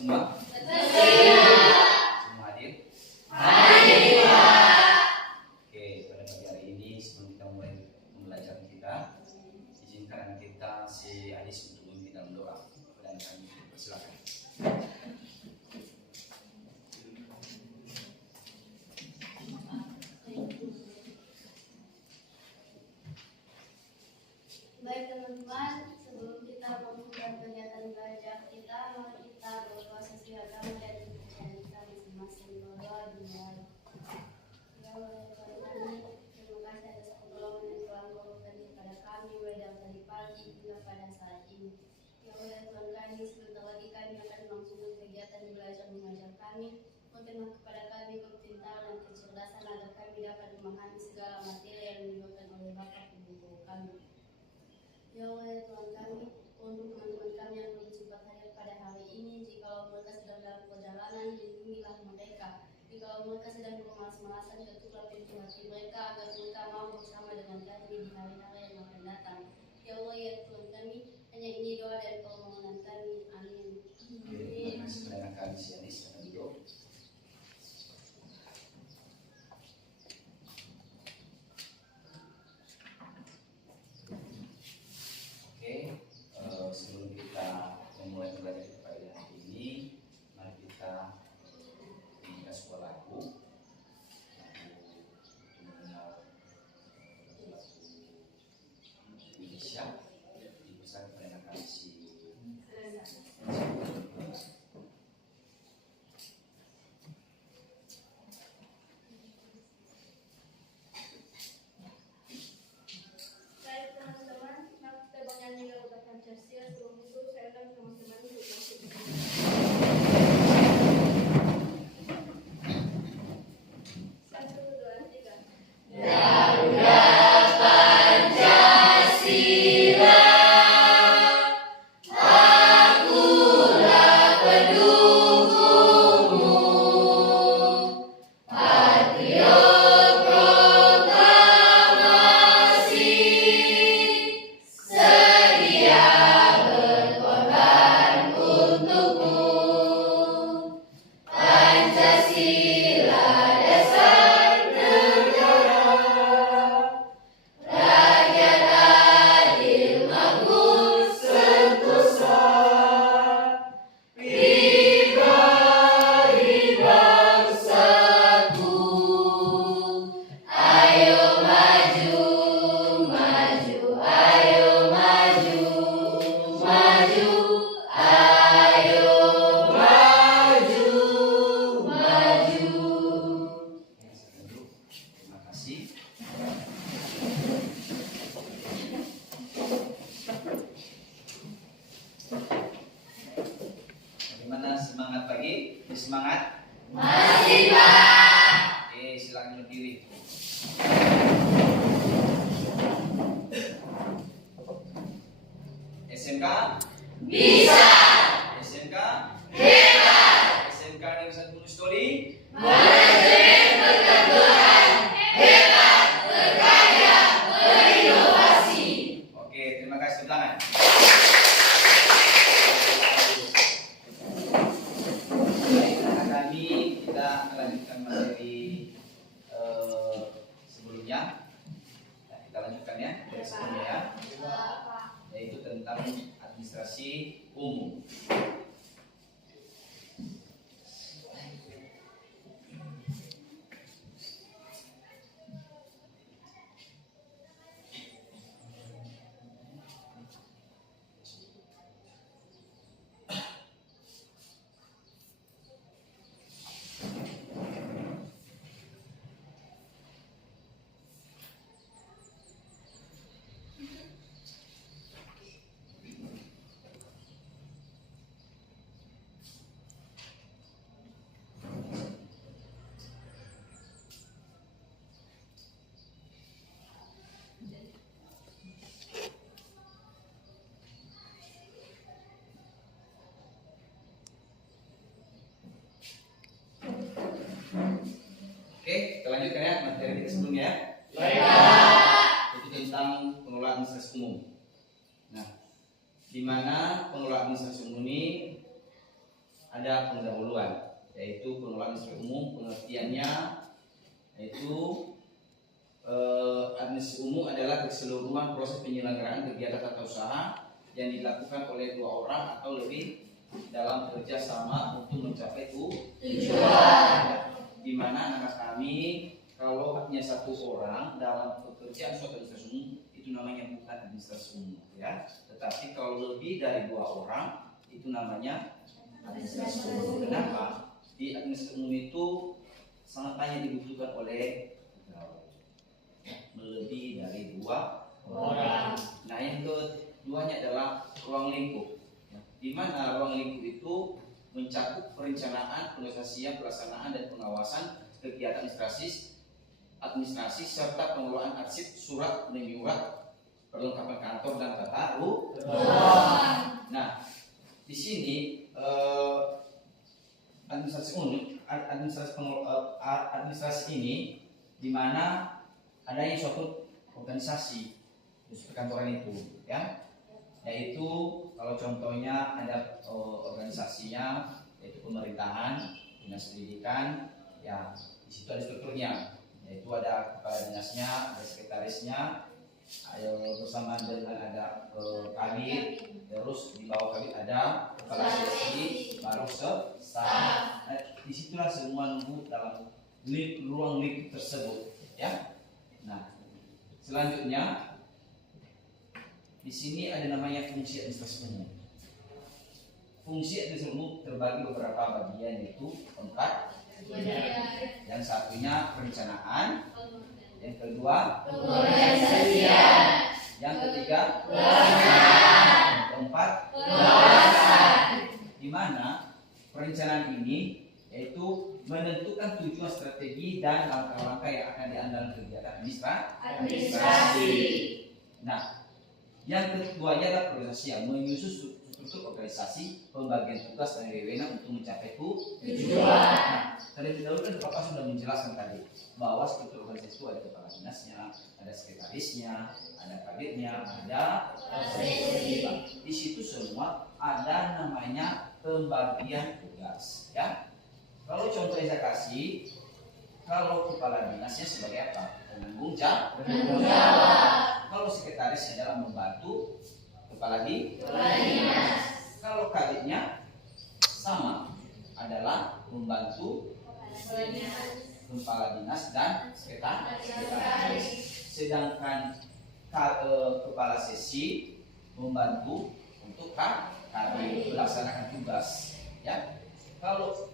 Semua? Semua hadir? Oke, pada pagi hari ini sebelum kita mulai pembelajaran kita, izinkan kita si Adis untuk memimpin dalam doa. Dan kami persilakan. Baik teman-teman, sebelum kita membuka kegiatan belajar kita, mari kita berdoa sesuai agama dan kepercayaan kita masing-masing. Berdoa dimulai. Ya Allah Tuhan kami, terima kasih atas pertolongan yang telah Engkau berikan kepada kami mulai dari tadi pagi hingga pada saat ini. Ya Allah Tuhan kami, sebentar lagi kami akan melangsungkan kegiatan belajar mengajar kami. Berikanlah kepada kami kepintaran dan kecerdasan agar kami dapat memahami segala materi yang dibawakan oleh Bapa dan Ibu kami. Ya Allah ya Tuhan kami, untuk teman-teman kami yang belum sempat hadir pada hari ini, jikalau mereka sedang dalam perjalanan, lindungilah mereka. Jikalau mereka sedang bermalas-malasan, ketuklah pintu hati mereka agar mereka mau bersama dengan kami di hari-hari yang akan datang. Ya Allah ya Tuhan kami, hanya ini doa dan permohonan kami. Amin. Terima kasih kepada kami si Adis akan duduk. Sebelum kita memulai belajar kita pada hari ini, mari kita menyanyikan sebuah lagu mengenal Indonesia dipesan kepada anak kami si semangat? Masih, Pak. Oke, silakan berdiri. SMK? Bisa. SMK? Hebat. SMK Negeri 1 Monustoli? Manajemen perkantoran hebat, berkarya, berinovasi. Oke, terima kasih. Tepuk tangan. Kita melanjutkan materi sebelumnya. Nah, kita lanjutkan ya dari sebelumnya ya, yaitu tentang administrasi umum. Oke, kita lanjutkan ya materi kita sebelumnya ya. Itu tentang pengelolaan administrasi umum. Nah, di mana pengelolaan administrasi umum ini ada ada pendahuluan, yaitu pengelolaan administrasi umum. Pengertiannya yaitu administrasi umum adalah keseluruhan proses penyelenggaraan kegiatan atau usaha yang dilakukan oleh 2 orang atau lebih dalam kerja sama untuk mencapai tujuan. Di mana anak kami kalau hanya 1 orang dalam pekerjaan suatu administrasi umum itu namanya bukan administrasi umum ya. Tetapi kalau lebih dari 2 orang itu namanya administrasi umum. Kenapa? Di administrasi umum itu sangat banyak dibutuhkan oleh pegawai. Melebihi dari 2 orang. Nah, yang keduanya adalah ruang lingkup. Di mana ruang lingkup itu mencakup perencanaan, pengorganisasian, pelaksanaan dan pengawasan kegiatan administrasi serta pengelolaan arsip, surat, menyurat, perlengkapan kantor dan tata ruang. Nah, di sini administrasi ini di mana adanya suatu organisasi di perkantoran itu, ya, yaitu kalau contohnya ada organisasinya yaitu pemerintahan, dinas pendidikan, ya di situ ada strukturnya, yaitu ada kepala dinasnya, ada sekretarisnya, bersama dengan ada kabit, terus di bawah kabit ada kepala seksi, baru staf. Disitulah semua nunggu dalam ruang lingkup tersebut, ya. Nah, selanjutnya di sini ada namanya fungsi administrasi umum. Fungsi administrasi umum terbagi beberapa bagian, yaitu 4. Yang satunya perencanaan, yang kedua Pengorganisasian, yang ketiga pelaksanaan, yang keempat pengawasan. di mana perencanaan ini yaitu menentukan tujuan strategi dan langkah-langkah yang akan diambil kegiatan Administrasi. Nah, yang keduanya adalah organisasi yang menyusun struktur organisasi, pembagian tugas dan wewenang untuk mencapai tujuan. Nah, terlebih dahulu kan Bapak sudah menjelaskan tadi bahwa struktur organisasi itu ada kepala dinasnya, ada sekretarisnya, ada kabitnya, ada seksi. Di situ semua ada namanya pembagian tugas, ya. Kalau contoh yang saya kasih, kalau kepala dinasnya sebagai apa? Penanggung jawab. Kalau sekretarisnya adalah membantu kepala dinas. Kalau kabitnya sama, adalah membantu kepala dinas dan sekretaris. Sedangkan kepala sesi membantu untuk kabit melaksanakan tugas, ya. Kalau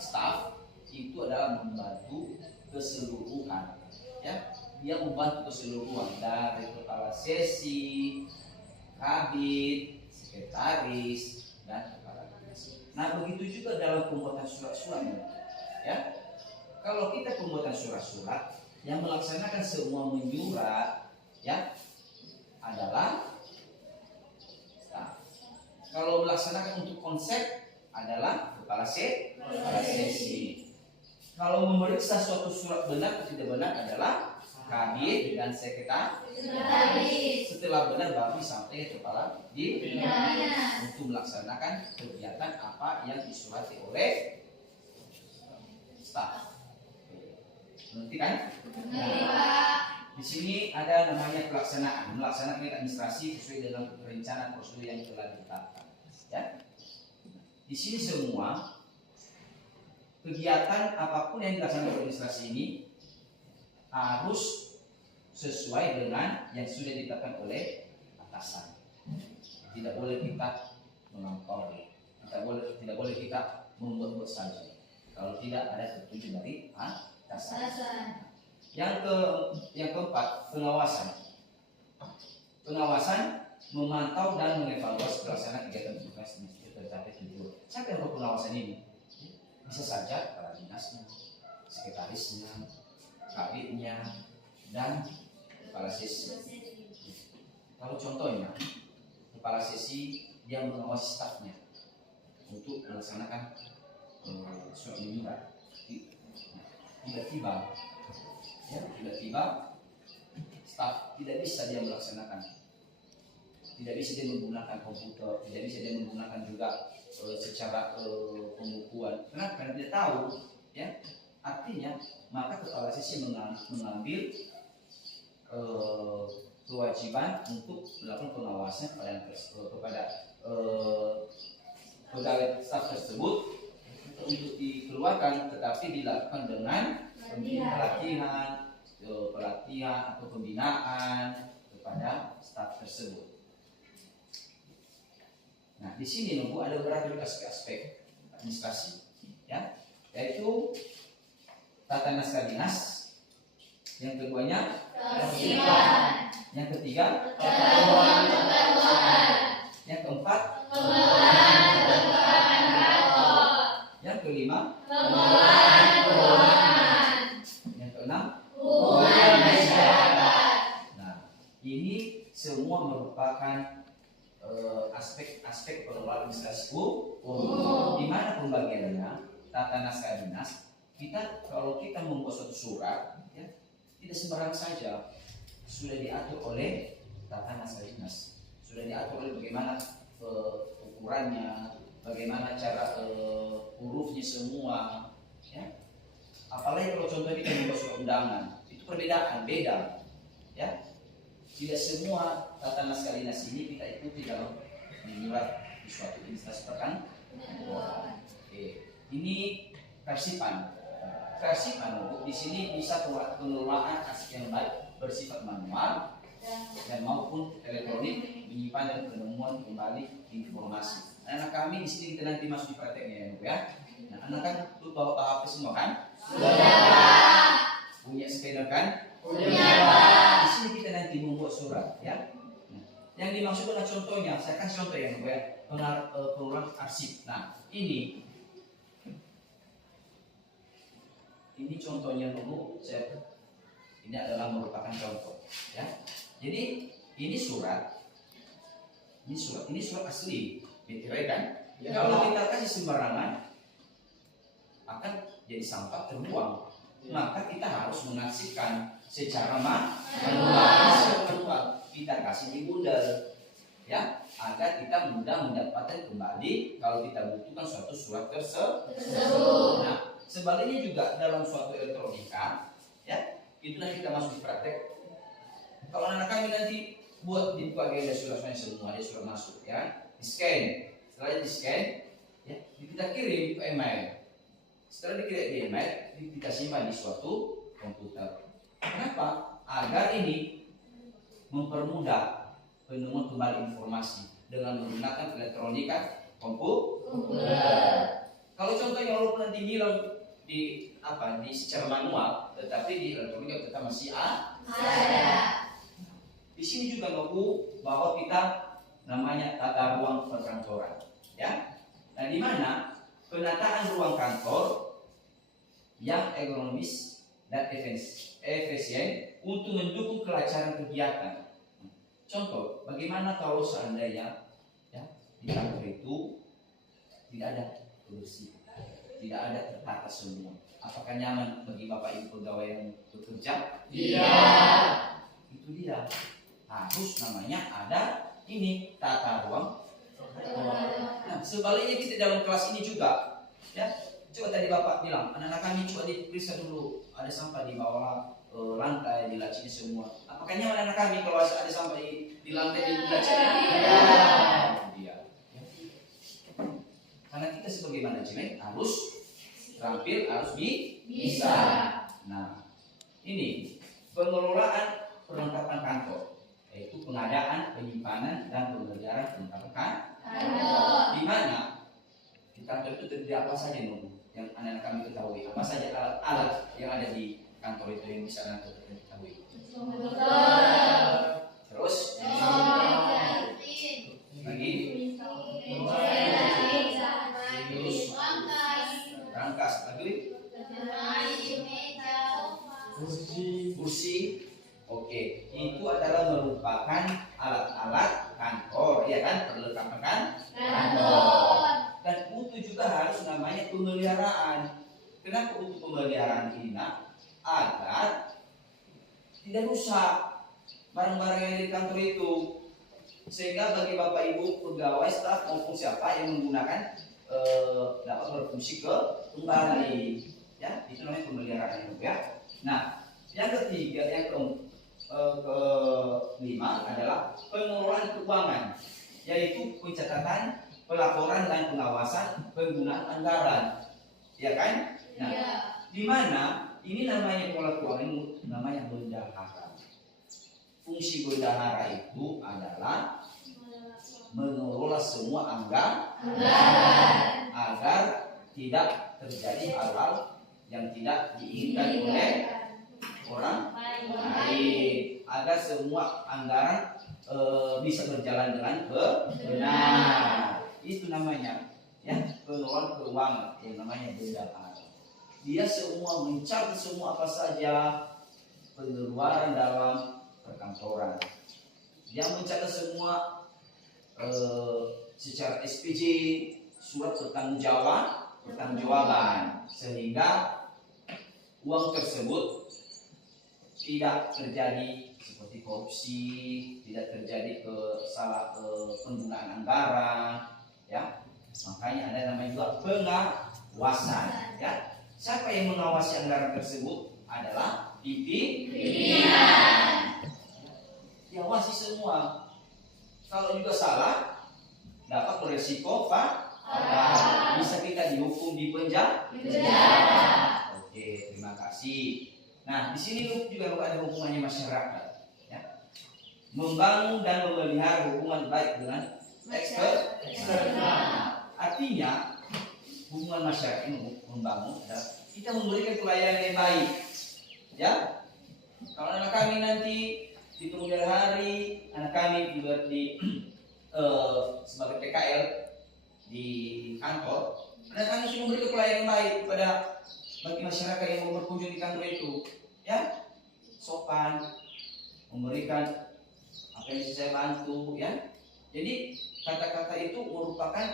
staf itu adalah membantu keseluruhan, ya. Dia membantu keseluruhan dari kepala sesi, kabit, sekretaris, dan kepala dinas. Nah, begitu juga dalam pembuatan surat-surat, ya. Kalau kita pembuatan surat-surat yang melaksanakan semua menyurat, ya, adalah staf. Kalau melaksanakan untuk konsep adalah kepala sesi. Kalau memeriksa suatu surat benar atau tidak benar adalah kabit dan sekretaris. Setelah benar baru sampai kepala dinas untuk melaksanakan kegiatan apa yang disurati oleh staf. Mengerti kan? Nah, di sini ada namanya pelaksanaan, melaksanakan administrasi sesuai dengan perencanaan prosedur yang telah ditetapkan, ya. Di sini semua kegiatan apapun yang dilaksanakan administrasi ini harus sesuai dengan yang sudah ditetapkan oleh atasan. Tidak boleh kita melampaui, tidak boleh kita membuat-buat saja. Kalau tidak ada petunjuk dari atasan. Yang keempat, pengawasan. Pengawasan memantau dan mengevaluasi pelaksanaan kegiatan tugas tercapai tujuan. Siapa yang pengawasan ini? Bisa saja kepala dinasnya, sekretarisnya, kabitnya, dan kepala sesi. Kalau contohnya kepala sesi dia mengawasi stafnya untuk melaksanakan surat menyurat. Tiba-tiba staf tidak bisa dia melaksanakan tidak bisa dia menggunakan komputer, tidak bisa dia menggunakan juga secara pembukuan. Kenapa? Karena dia tahu, ya. Artinya maka kepala sesi mengambil kewajiban untuk melakukan pengawasan kepada pegawai staf tersebut untuk dikeluarkan, tetapi dilakukan dengan pelatihan atau pembinaan kepada staf tersebut. Nah, di sini nunggu ada beberapa aspek administrasi, ya, yaitu tata naskah dinas, yang keduanya Kearsipan. yang ketiga Pengetahuan. yang keempat Pengelolaan kantor. yang kelima Pengelolaan keuangan. yang keenam. Hubungan masyarakat. Nah, ini semua merupakan aspek-aspek pengelolaan administrasi umum. Di mana pembagiannya tata naskah dinas, kalau kita membuat suatu surat, ya, tidak sembarang saja, sudah diatur oleh tata naskah dinas, sudah diatur oleh bagaimana ukurannya, bagaimana cara hurufnya semua, ya. Apalagi kalau contoh kita membuat surat undangan, itu beda, ya. Tidak semua tata naskah dinas ini kita ikuti dalam menyurat di suatu instansi perkantoran. Oke, ini kearsipan. Kearsipan di sini bisa pengelolaan arsip yang baik bersifat manual dan maupun elektronik, menyimpan dan penemuan kembali informasi. Anak kami di sini kita nanti masuk di prakteknya, ya. Nah, anak kan tuh bawa HP semua kan? Sudah. Punya sepeda kan? Punya, Pak. Di sini kita nanti membuat surat, ya. Nah, yang dimaksud dengan contohnya, saya kasih contoh ya, ya. Pengelolaan arsip. Nah, ini contohnya dulu. Ini adalah merupakan contoh, ya. Jadi ini surat asli, BTW kan? Ya. Kalau kita kasih sembarangan, akan jadi sampah terbuang. Maka kita harus mengarsipkan secara manual. Kita kasih di bundel, ya, agar kita mudah mendapatkan kembali kalau kita butuhkan suatu surat tersebut. Nah, sebaliknya juga dalam suatu elektronika, ya, itulah kita masuk di praktek. Kalau anak kami nanti buat di bagian suratnya semua, dia surat masuk, ya, di scan. Setelah di scan, ya, kita kirim ke email. Setelah dikirim di email, kita simpan di suatu komputer. Kenapa? Agar ini mempermudah penemuan kembali informasi dengan menggunakan elektronika komputer. Kalau contohnya walaupun nanti bilang di secara manual, tetapi di elektronika kita masih ada. Di sini juga nunggu bahwa kita namanya tata ruang perkantoran, ya. Nah, di mana penataan ruang kantor yang ergonomis dan efisien untuk mendukung kelancaran kegiatan. Contoh, bagaimana kalau seandainya, ya, di kantor itu tidak ada kebersihan, tidak ada tertata semua. Apakah nyaman bagi Bapak Ibu pegawai yang bekerja? Iya. Itu dia. Harus namanya ada ini tata ruang. Nah, sebaliknya kita dalam kelas ini juga, ya. Coba tadi Bapak bilang, anak-anak kami coba diperiksa dulu, ada sampah di bawah lantai, di laci semua. Apakah nyaman anak kami kalau ada sampah di lantai, di laci? Iya. Dia. Karena kita sebagai manajemen harus terampil, harus bisa. Nah, ini pengelolaan perlengkapan kantor, yaitu pengadaan, penyimpanan, dan pemeliharaan perlengkapan kantor. Di mana di kantor itu terdiri apa saja yang anak-anak kami ketahui, apa saja alat-alat yang ada di kantor itu yang bisa anak kami ketahui. Terus lagi rangkas lagi kursi. Oke, itu adalah merupakan alat-alat kantor, ya kan, perlengkapan kantor. Dan butuh juga harus namanya pemeliharaan. Kenapa butuh pemeliharaan ini? Agar tidak rusak barang-barang yang di kantor itu. sehingga bagi Bapak Ibu pegawai, staf maupun siapa yang menggunakan dapat berfungsi kembali, ya itu namanya pemeliharaan ya. Nah, yang ketiga, yang kelima adalah pengelolaan keuangan, yaitu pencatatan, pelaporan dan pengawasan penggunaan anggaran, ya kan? Nah, di mana ini namanya pengelola keuangan namanya bendahara. Fungsi bendahara itu adalah mengelola semua anggaran agar tidak terjadi hal-hal yang tidak diinginkan oleh orang lain, agar semua anggaran bisa berjalan dengan benar. Itu namanya ya pengelolaan keuangan yang namanya bendahara. Dia semua mencatat semua apa saja pengeluaran dalam perkantoran. Dia mencatat semua secara SPJ, surat pertanggungjawaban, sehingga uang tersebut tidak terjadi seperti korupsi, tidak terjadi penggunaan anggaran, ya. Makanya ada namanya juga pengawasan, ya. Siapa yang mengawasi anggaran tersebut adalah pimpinan. Diawasi semua. Kalau juga salah, dapat beresiko bisa kita dihukum di penjara. Oke, terima kasih. Nah, di sini juga ada hubungannya masyarakat, ya. Membangun dan memelihara hubungan baik dengan eksternal. Artinya hubungan masyarakat ini membangun adalah kita memberikan pelayanan yang baik, ya. Kalau anak kami nanti di kemudian hari, anak kami juga di sebagai PKL di kantor, anak kami sudah memberikan pelayanan yang baik kepada bagi masyarakat yang mau berkunjung di kantor itu, ya, sopan, memberikan apa yang bisa saya bantu, ya. Jadi kata-kata itu merupakan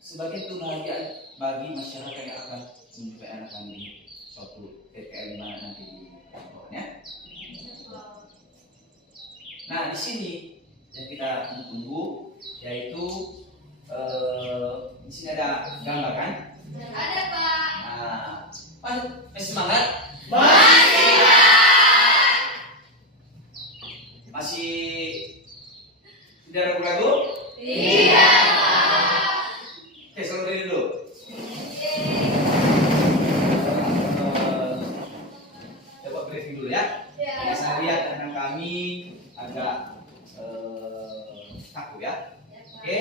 sebagai kebahagiaan bagi masyarakat yang akan menjumpai anak kami di suatu PKL mana nanti di kantornya. Nah, di sini yang kita tunggu yaitu di sini ada gambar kan? Ada, Pak. Nah, masih semangat? Masih tidak ragu-ragu? Tidak. Oke, selalu dari dulu. Coba briefing dulu ya. Saya lihat anak kami agak kaku ya. Oke.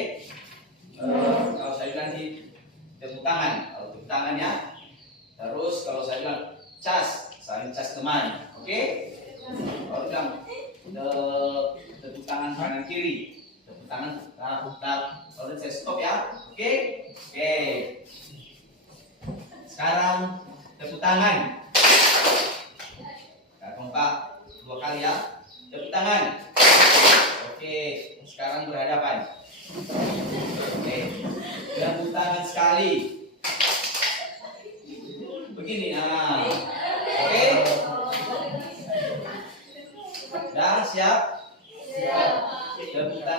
Kalau saya bilang sih tepuk tangan, kalau tepuk tangan ya. Terus kalau saya bilang cas, saling cas teman. Oke. Kalau bilang tepuk tangan kanan kiri, tepuk tangan putar. Kalau saya stop ya. Oke. Oke. Sekarang tepuk tangan. Nah, kompak 2 kali ya. Tepuk tangan. Oke, sekarang berhadapan. Oke, tepuk tangan sekali. Begini, nah. Oke. Dah siap? Siap. Tepuk tangan.